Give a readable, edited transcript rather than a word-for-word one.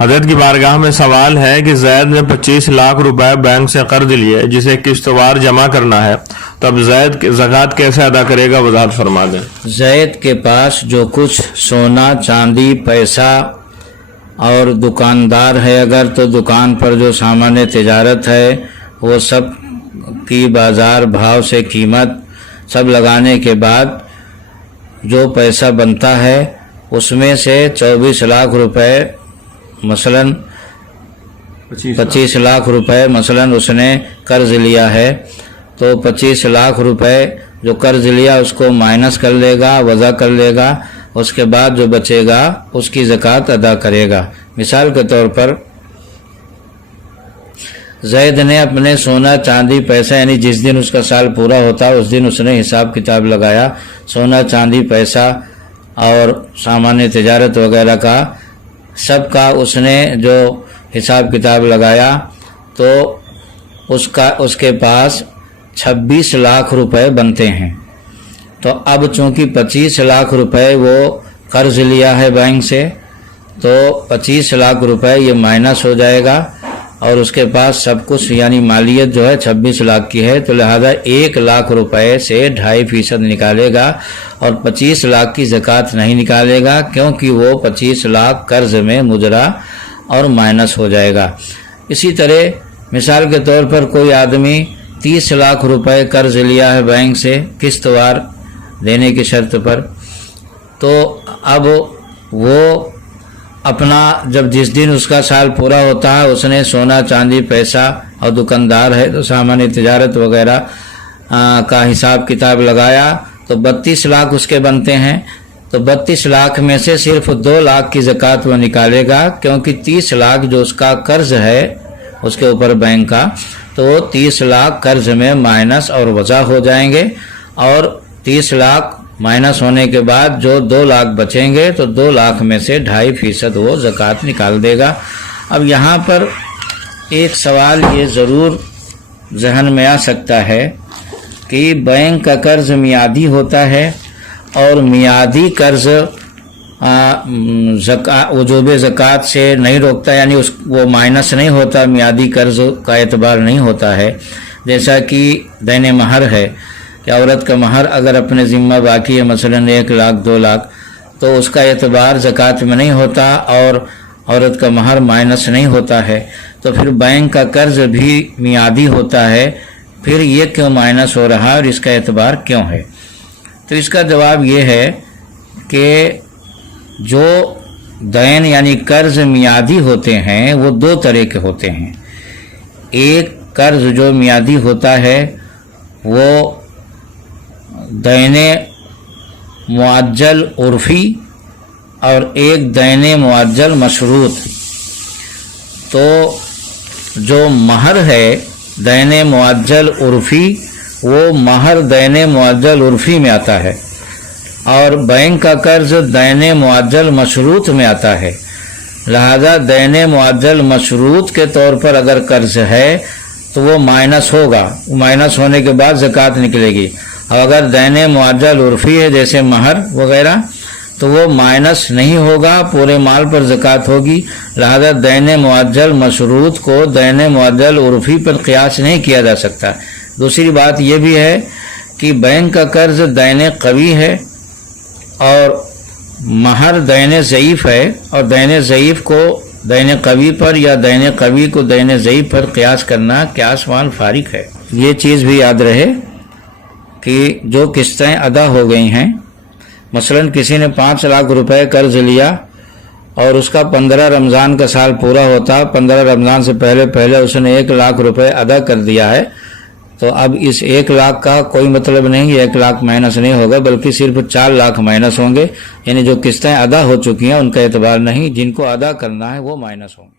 حضرت کی بارگاہ میں سوال ہے کہ زید نے 25 لاکھ روپے بینک سے قرض لیے جسے قسط وار جمع کرنا ہے، تو اب زید زکوٰۃ کیسے ادا کرے گا؟ وضاحت فرما دیں۔ زید کے پاس جو کچھ سونا چاندی پیسہ اور دکاندار ہے اگر، تو دکان پر جو سامان تجارت ہے وہ سب کی بازار بھاؤ سے قیمت سب لگانے کے بعد جو پیسہ بنتا ہے اس میں سے 24 لاکھ روپے مثلاً 25 لاکھ روپے مثلاً اس نے قرض لیا ہے، تو 25 لاکھ روپے جو قرض لیا اس کو مائنس کر لے گا، وضع کر لے گا، اس کے بعد جو بچے گا اس کی زکوٰۃ ادا کرے گا۔ مثال کے طور پر زید نے اپنے سونا چاندی پیسہ یعنی جس دن اس کا سال پورا ہوتا اس دن اس نے حساب کتاب لگایا، سونا چاندی پیسہ اور سامان تجارت وغیرہ کا سب کا اس نے جو حساب کتاب لگایا، تو اس کے پاس 26 لاکھ روپے بنتے ہیں۔ تو اب چونکہ 25 لاکھ روپے وہ قرض لیا ہے بینک سے، تو 25 لاکھ روپے یہ مائنس ہو جائے گا، اور اس کے پاس سب کچھ یعنی مالیت جو ہے 26 لاکھ کی ہے، تو لہذا 1 لاکھ روپے سے 2.5% نکالے گا اور 25 لاکھ کی زکوٰۃ نہیں نکالے گا، کیونکہ وہ 25 لاکھ قرض میں مجرا اور مائنس ہو جائے گا۔ اسی طرح مثال کے طور پر کوئی آدمی 30 لاکھ روپے قرض لیا ہے بینک سے قسط وار دینے کی شرط پر، تو اب وہ اپنا جس دن اس کا سال پورا ہوتا ہے اس نے سونا چاندی پیسہ اور دکاندار ہے تو سامان تجارت وغیرہ کا حساب کتاب لگایا، تو 32 لاکھ اس کے بنتے ہیں، تو 32 لاکھ میں سے صرف 2 لاکھ کی زکوٰۃ وہ نکالے گا، کیونکہ 30 لاکھ جو اس کا قرض ہے اس کے اوپر بینک کا، تو 30 لاکھ قرض میں مائنس اور وضع ہو جائیں گے، اور 30 لاکھ مائنس ہونے کے بعد جو 2 لاکھ بچیں گے تو 2 لاکھ میں سے 2.5% وہ زکوٰۃ نکال دے گا۔ اب یہاں پر ایک سوال یہ ضرور ذہن میں آ سکتا ہے کہ بینک کا قرض میعادی ہوتا ہے، اور میعادی قرض وجوب زکوٰۃ سے نہیں روکتا، یعنی وہ مائنس نہیں ہوتا، میعادی قرض کا اعتبار نہیں ہوتا ہے، جیسا کہ دین مہر ہے کہ عورت کا مہر اگر اپنے ذمہ باقی ہے مثلا 1 لاکھ 2 لاکھ، تو اس کا اعتبار زکوٰۃ میں نہیں ہوتا اور عورت کا مہر مائنس نہیں ہوتا ہے، تو پھر بینک کا قرض بھی میعادی ہوتا ہے، پھر یہ کیوں مائنس ہو رہا ہے اور اس کا اعتبار کیوں ہے؟ تو اس کا جواب یہ ہے کہ جو دین یعنی قرض میعادی ہوتے ہیں وہ 2 طرح کے ہوتے ہیں۔ ایک قرض جو میعادی ہوتا ہے وہ دین معجل عرفی اور ایک دین معجل مشروط۔ تو جو مہر ہے دین معجل عرفی، وہ مہر دین معجل عرفی میں آتا ہے، اور بینک کا قرض دین معجل مشروط میں آتا ہے، لہذا دین معجل مشروط کے طور پر اگر قرض ہے تو وہ مائنس ہوگا، مائنس ہونے کے بعد زکوٰۃ نکلے گی، اور اگر دین معجل عرفی ہے جیسے مہر وغیرہ تو وہ مائنس نہیں ہوگا، پورے مال پر زکوٰۃ ہوگی، لہذا دین معجل مشروط کو دین معجل عرفی پر قیاس نہیں کیا جا سکتا۔ دوسری بات یہ بھی ہے کہ بینک کا قرض دین قوی ہے اور مہر دین ضعیف ہے، اور دین ضعیف کو دین قوی پر یا دین قوی کو دین ضعیف پر قیاس کرنا قیاس وان فارق ہے۔ یہ چیز بھی یاد رہے کہ جو قسطیں ادا ہو گئی ہیں، مثلا کسی نے 5 لاکھ روپے قرض لیا اور اس کا 15 رمضان کا سال پورا ہوتا، 15 رمضان سے پہلے اس نے 1 لاکھ روپے ادا کر دیا ہے، تو اب اس 1 لاکھ کا کوئی مطلب نہیں، 1 لاکھ مائنس نہیں ہوگا بلکہ صرف 4 لاکھ مائنس ہوں گے، یعنی جو قسطیں ادا ہو چکی ہیں ان کا اعتبار نہیں، جن کو ادا کرنا ہے وہ مائنس ہوں گے۔